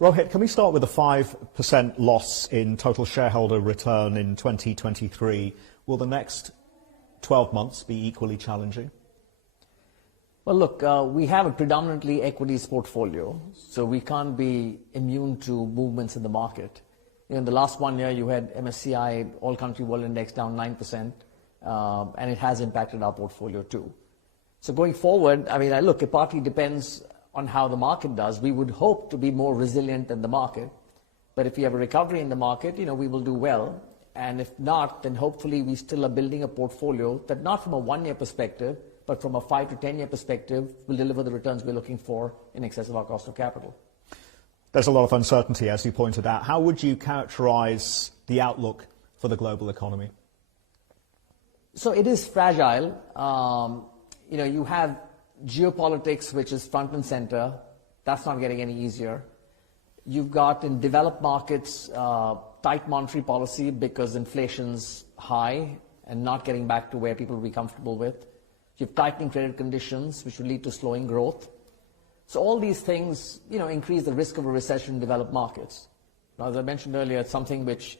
Rohit, can we start with a 5% loss in total shareholder return in 2023? Will the next 12 months be equally challenging? Well, look, we have a predominantly equities portfolio, so we can't be immune to movements in the market. In the last 1 year, you had MSCI All Country World Index down 9%, and it has impacted our portfolio too. So going forward, look, it partly depends on how the market does. We would hope to be more resilient than the market, but if we have a recovery in the market, we will do well. And if not, then hopefully we still are building a portfolio that, not from a 1-year perspective, but from a 5 to 10-year perspective, will deliver the returns we're looking for in excess of our cost of capital. There's a lot of uncertainty, as you pointed out. How would you characterize the outlook for the global economy? So it is fragile. You have geopolitics, which is front and center. That's not getting any easier. You've got, in developed markets, tight monetary policy because inflation's high and not getting back to where people will be comfortable with. You have tightening credit conditions, which will lead to slowing growth. So all these things, increase the risk of a recession in developed markets. Now, as I mentioned earlier, it's something which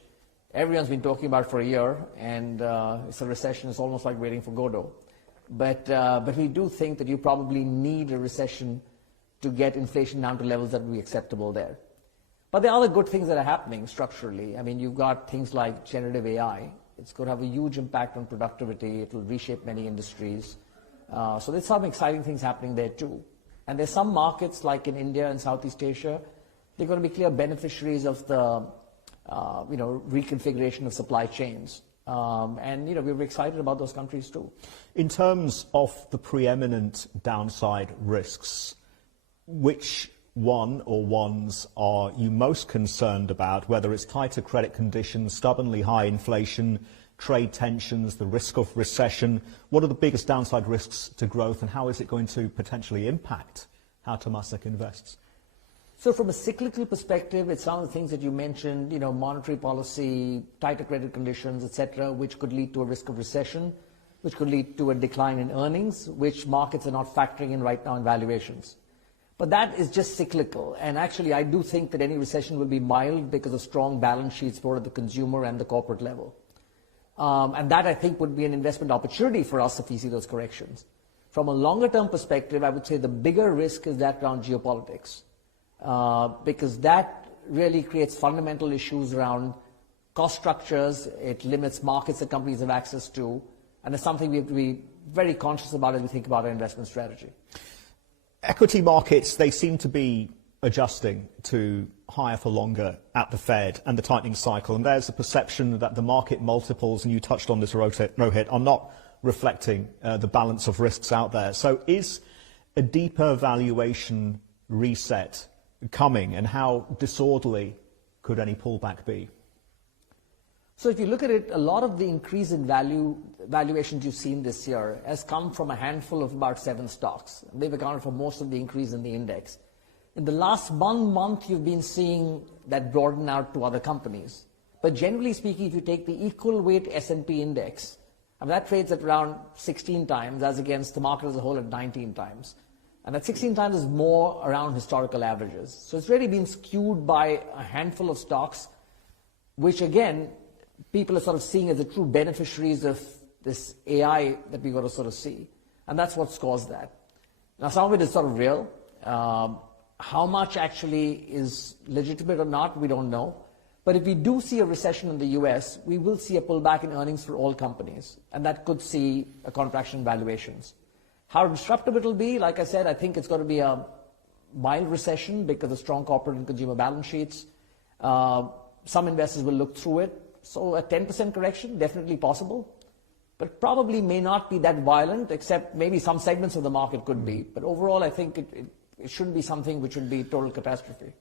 everyone's been talking about for a year, and it's a recession. It's almost like waiting for Godot. But we do think that you probably need a recession to get inflation down to levels that will be acceptable there. But there are other good things that are happening structurally. You've got things like generative AI. It's going to have a huge impact on productivity. It will reshape many industries. So there's some exciting things happening there too. And there's some markets like in India and Southeast Asia, they're going to be clear beneficiaries of the reconfiguration of supply chains. We're excited about those countries too. In terms of the preeminent downside risks, which one or ones are you most concerned about, whether it's tighter credit conditions, stubbornly high inflation, trade tensions, the risk of recession? What are the biggest downside risks to growth, and how is it going to potentially impact how Temasek invests? So from a cyclical perspective, it's some of the things that you mentioned, monetary policy, tighter credit conditions, etc., which could lead to a risk of recession, which could lead to a decline in earnings, which markets are not factoring in right now in valuations. But that is just cyclical. And actually, I do think that any recession will be mild because of strong balance sheets both at the consumer and the corporate level. And that, I think, would be an investment opportunity for us if we see those corrections. From a longer-term perspective, I would say the bigger risk is that around geopolitics. Because that really creates fundamental issues around cost structures. It limits markets that companies have access to, and it's something we have to be very conscious about as we think about our investment strategy. Equity markets, they seem to be adjusting to higher for longer at the Fed and the tightening cycle, and there's a perception that the market multiples, and you touched on this, Rohit, are not reflecting the balance of risks out there. So is a deeper valuation reset coming, and how disorderly could any pullback be? So if you look at it, a lot of the increase in valuations you've seen this year has come from a handful of about 7 stocks. They've accounted for most of the increase in the index. In the last 1 month, you've been seeing that broaden out to other companies. But generally speaking, if you take the equal weight S&P index, that trades at around 16 times as against the market as a whole at 19 times. And that 16 times is more around historical averages. So it's really been skewed by a handful of stocks, which again, people are sort of seeing as the true beneficiaries of this AI that we've got to sort of see. And that's what's caused that. Now, some of it is sort of real. How much actually is legitimate or not, we don't know. But if we do see a recession in the US, we will see a pullback in earnings for all companies. And that could see a contraction in valuations. How disruptive it will be, like I said, I think it's going to be a mild recession because of strong corporate and consumer balance sheets. Some investors will look through it. So a 10% correction, definitely possible. But probably may not be that violent, except maybe some segments of the market could be. But overall, I think it shouldn't be something which would be total catastrophe.